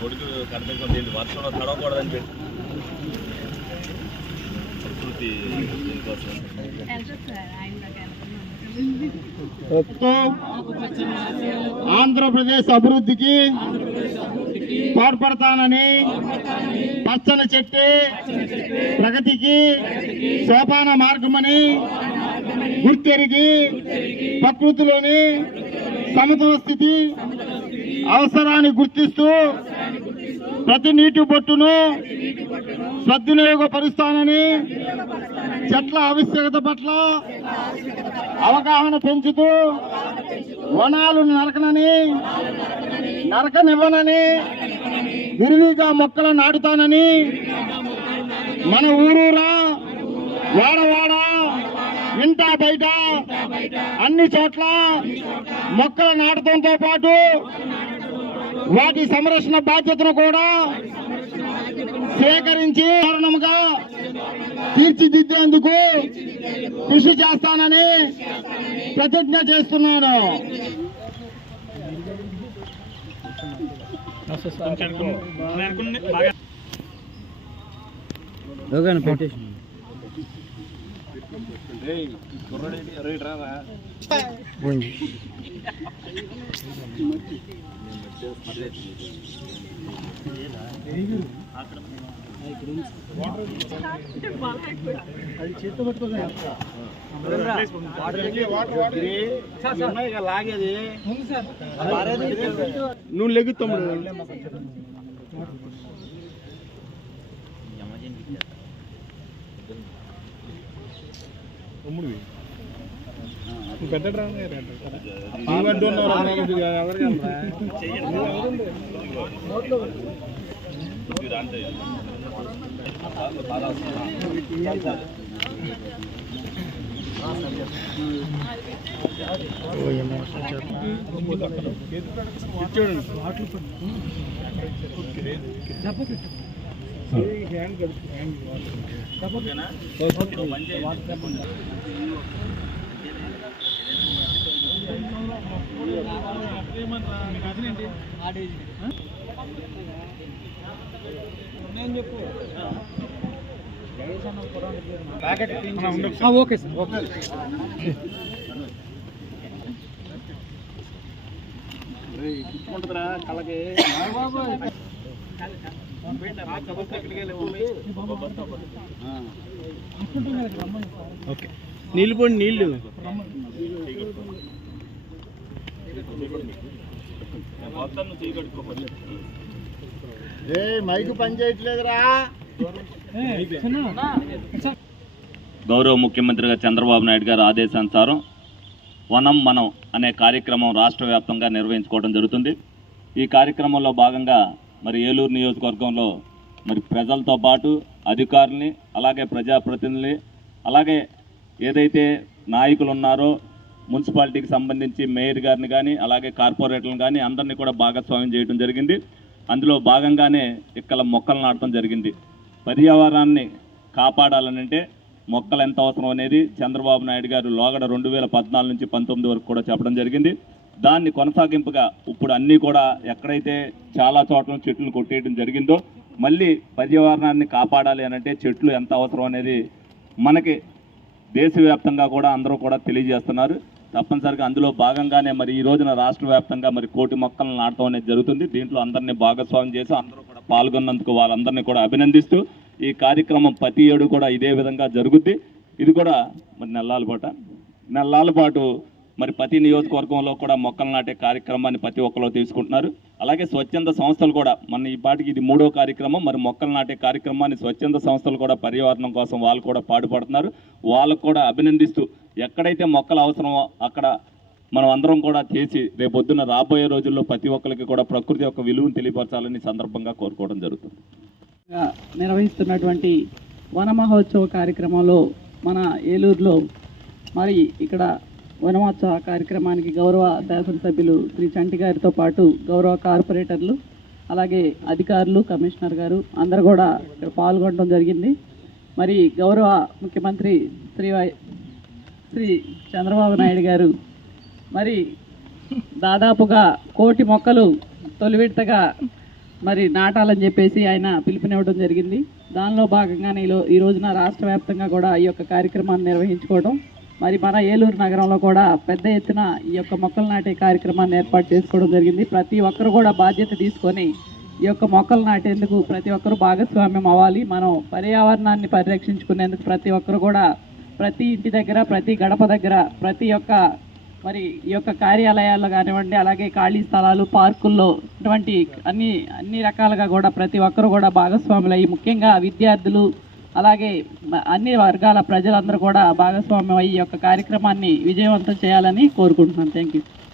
కొడుకు కనిపించండి వర్షంలో తడవకూడదని పెట్టి ప్రకృతి దీనికోసం ఆంధ్రప్రదేశ్ అభివృద్ధికి తోడ్పడతానని పచ్చని చెట్టు ప్రగతికి సోపాన మార్గమని గుర్తెరిగి ప్రకృతిలోని సమతుల స్థితి అవసరాన్ని గుర్తిస్తూ ప్రతి నీటి బొట్టును సద్వినియోగపరుస్తానని చెట్ల ఆవశ్యకత పట్ల అవగాహన పెంచుతూ వనాలు నరకనివ్వనని విరివిగా మొక్కలు నాటుతానని మన ఊరూరా వాడవాడ ఇంట బయట అన్ని చోట్ల మొక్కలు నాటడంతో పాటు వాటి సంరక్షణ బాధ్యతను కూడా సేకరించి కారణంగా తీర్చిదిద్దేందుకు కృషి చేస్తానని ప్రతిజ్ఞ చేస్తున్నాను. లాగేది నువ్వు లెగుతాడు పెద్ద నేను చెప్పు ఓకే సార్ ఓకే ఉంటుందిరా కళ్ళకి ఓకే నీళ్ళు పోండి నీళ్ళు మైకు పని చేయట్లేదురా. గౌరవ ముఖ్యమంత్రిగా చంద్రబాబు నాయుడు గారి ఆదేశానుసారం వనం మనం అనే కార్యక్రమం రాష్ట్ర వ్యాప్తంగా నిర్వహించుకోవడం జరుగుతుంది. ఈ కార్యక్రమంలో భాగంగా మరి ఏలూరు నియోజకవర్గంలో మరి ప్రజలతో పాటు అధికారుల్ని అలాగే ప్రజాప్రతినిధుల్ని అలాగే ఏదైతే నాయకులు ఉన్నారో మున్సిపాలిటీకి సంబంధించి మేయర్ గారిని కానీ అలాగే కార్పొరేటర్లను కానీ అందరినీ కూడా భాగస్వామ్యం చేయడం జరిగింది. అందులో భాగంగానే ఇక్కడ మొక్కలు నాటడం జరిగింది. పర్యావరణాన్ని కాపాడాలనంటే మొక్కలు ఎంత అవసరం అనేది చంద్రబాబు నాయుడు గారు లోగడ 2014 నుంచి 19 వరకు కూడా చెప్పడం జరిగింది. దాన్ని కొనసాగింపుగా ఇప్పుడు అన్నీ కూడా ఎక్కడైతే చాలా చోట్ల చెట్లు కొట్టేయడం జరిగిందో మళ్ళీ పర్యావరణాన్ని కాపాడాలి అనంటే చెట్లు ఎంత అవసరం అనేది మనకి దేశవ్యాప్తంగా కూడా అందరూ కూడా తెలియజేస్తున్నారు. తప్పనిసరిగా అందులో భాగంగానే మరి ఈ రోజున రాష్ట్ర వ్యాప్తంగా మరి 1 కోటి మొక్కలను నాటడం అనేది జరుగుతుంది. దీంట్లో అందరినీ భాగస్వామ్యం చేసి అందరూ కూడా పాల్గొన్నందుకు వాళ్ళందరినీ కూడా అభినందిస్తూ ఈ కార్యక్రమం ప్రతి ఏడు కూడా ఇదే విధంగా జరుగుద్ది. ఇది కూడా మరి నెలల పాటు మరి ప్రతి నియోజకవర్గంలో కూడా మొక్కలు నాటే కార్యక్రమాన్ని ప్రతి ఒక్కరు తీసుకుంటున్నారు. అలాగే స్వచ్ఛంద సంస్థలు కూడా మన ఈ పాటికి ఇది 3వ కార్యక్రమం. మరి మొక్కలు నాటే కార్యక్రమాన్ని స్వచ్ఛంద సంస్థలు కూడా పర్యావరణం కోసం వాళ్ళు కూడా పాటుపడుతున్నారు. వాళ్ళకు కూడా అభినందిస్తూ ఎక్కడైతే మొక్కలు అవసరమో అక్కడ మనం అందరం కూడా చేసి రేపొద్దున రాబోయే రోజుల్లో ప్రతి ఒక్కరికి కూడా ప్రకృతి యొక్క విలువను తెలియపరచాలని సందర్భంగా కోరుకోవడం జరుగుతుంది. నిర్వహిస్తున్నటువంటి వన మహోత్సవ కార్యక్రమంలో మన ఏలూరులో మరి ఇక్కడ వనమహోత్సవ కార్యక్రమానికి గౌరవ శాసనసభ్యులు శ్రీ చంటి గారితో పాటు గౌరవ కార్పొరేటర్లు అలాగే అధికారులు కమిషనర్ గారు అందరూ కూడా ఇక్కడ పాల్గొనడం జరిగింది. మరి గౌరవ ముఖ్యమంత్రి శ్రీ చంద్రబాబు నాయుడు గారు మరి దాదాపుగా 1 కోటి మొక్కలు తొలి విడతగా మరి నాటాలని చెప్పేసి ఆయన పిలుపునివ్వడం జరిగింది. దానిలో భాగంగానే ఈ రోజున రాష్ట్ర వ్యాప్తంగా కూడా ఈ యొక్క కార్యక్రమాన్ని నిర్వహించుకోవడం, మరి మన ఏలూరు నగరంలో కూడా పెద్ద ఎత్తున ఈ యొక్క మొక్కలు నాటే కార్యక్రమాన్ని ఏర్పాటు చేసుకోవడం జరిగింది. ప్రతి ఒక్కరు కూడా బాధ్యత తీసుకొని ఈ యొక్క మొక్కలు నాటేందుకు ప్రతి ఒక్కరు భాగస్వామ్యం అవ్వాలి. మనం పర్యావరణాన్ని పరిరక్షించుకునేందుకు ప్రతి ఒక్కరు కూడా ప్రతి ఇంటి దగ్గర, ప్రతి గడప దగ్గర, ప్రతి ఒక్క మరి ఈ యొక్క కార్యాలయాల్లో కానివ్వండి, అలాగే ఖాళీ స్థలాలు, పార్కుల్లో ఇటువంటి అన్ని రకాలుగా కూడా ప్రతి ఒక్కరు కూడా భాగస్వాములు అయ్యి, ముఖ్యంగా విద్యార్థులు అలాగే అన్ని వర్గాల ప్రజలందరూ కూడా భాగస్వామ్యం అయ్యి ఈ యొక్క కార్యక్రమాన్ని విజయవంతం చేయాలని కోరుకుంటున్నాను. Thank you.